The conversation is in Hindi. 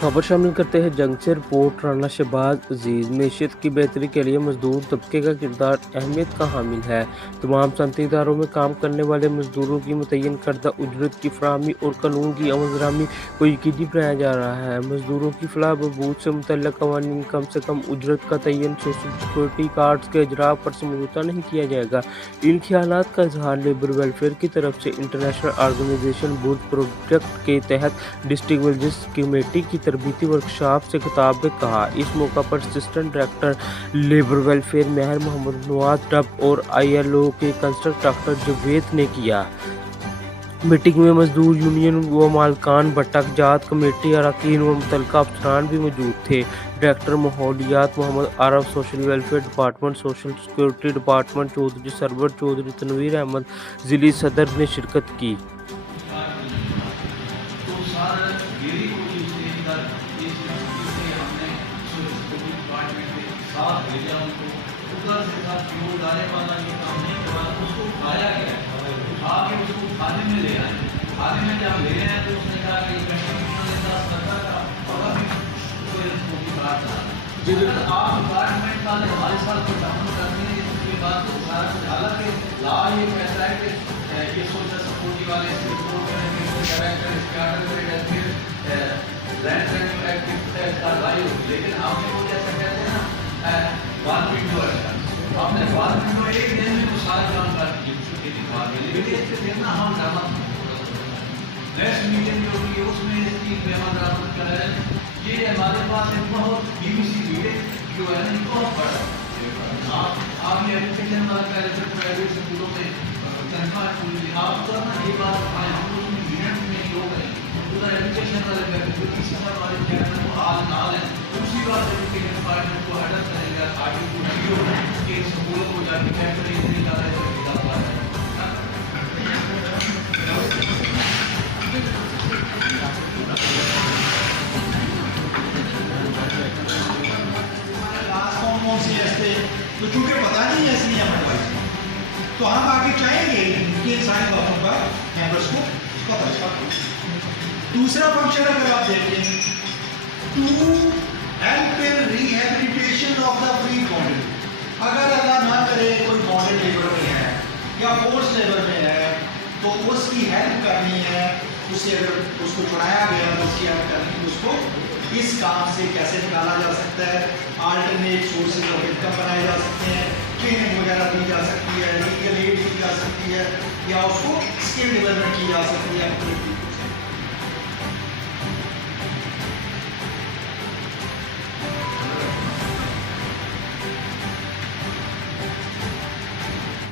खबर शामिल करते हैं जंग से रिपोर्ट राना शहबाज अजीज। मैशियत की बेहतरी के लिए मजदूर तबके का किरदार अहमियत का हामिल है। तमाम सनती इदारों में काम करने वाले मजदूरों की मुतय्यन करदा उजरत की फराहमी और कानून की अमल को यकीनी बनाया जा रहा है। मजदूरों की फलाह बहबूद से मुतल्लक कवानीन कम से कम उजरत का तयन सोशल सिक्योरिटी कार्ड्स के इजरा पर समझौता नहीं किया जाएगा। इन ख्यालात का इजहार लेबर वेलफेयर की तरफ से इंटरनेशनल ऑर्गेनाइजेशन बुर्ज प्रोजेक्ट के तहत डिस्ट्रिक्ट विजिलेंस कमेटी की तरबीती वर्कशॉप से खिताब में कहा। इस मौका पर असिस्टेंट डायरेक्टर लेबर वेलफेयर महर मोहम्मद नवाज डब और ILO के कंसल्टेंट डॉक्टर जावेद ने किया। मीटिंग में मजदूर यूनियन व मालकान भट्टक जात कमेटी अरकान व मुतल्लिका अफसरान भी मौजूद थे। डायरेक्टर माहौलियात Mohammad Arif, social welfare department, social security department Chaudhary Sarwar Chaudhary, Tanveer Ahmed, जिली सदर ने शिरकत की। खाने में ले आए। खाने में जब ले आए तो उसने कहा कि आप डिपार्टमेंट वाले हमारे साथ जो काम करते हैं इसके बाद तो हालांकि ला ये कहता है कि ये सोशल सिक्योरिटी वाले लेकिन आपने वो जैसा कहते हैं ना वन विंडो आपने वन विंडो एक दिन में वो सारा जानकारी देना हम नेक्स्ट मीटिंग जो होगी उसमें इसकी मेहमान बरामद कराएं। ये हमारे पास एक बहुत BBC मीटिंग जो है ना बहुत बड़ा आप ये एजुकेशन वाला प्राइवेट स्कूलों में तनख्वाह आप तो ना ये बात आए हम लोग मिनट में लोग हैं पूरा एजुकेशन वाले जो तीसरा वाले चैनल को हाल नाल है दूसरी बात एजुकेशन डिपार्टमेंट को हेडअप करेगा आर्टिकल के स्कूलों को जाके कैसे इतनी ज़्यादा तो चूंकि पता नहीं है इसलिए हम एडवाइस तो हम आगे चाहेंगे कि सारे बातों का मेंबर्स को पता चले। दूसरा फंक्शन अगर आप देखें to help in rehabilitation of the free bonded. अगर अल्लाह ना करे कोई बॉन्डेड लेबर में है या फोर्स लेबर में है तो उसकी हेल्प करनी है, उसे अगर उसको छुड़ाया गया तो उसकी हेल्प करनी है, उसको इस काम से कैसे निकाला जा सकता है, अल्टरनेट सोर्सेज ऑफ इनकम बनाए जा सकते हैं, ट्रेनिंग वगैरह दी जा सकती है, लीगल एड दी जा सकती है या उसको स्किल डेवलपमेंट की जा सकती है।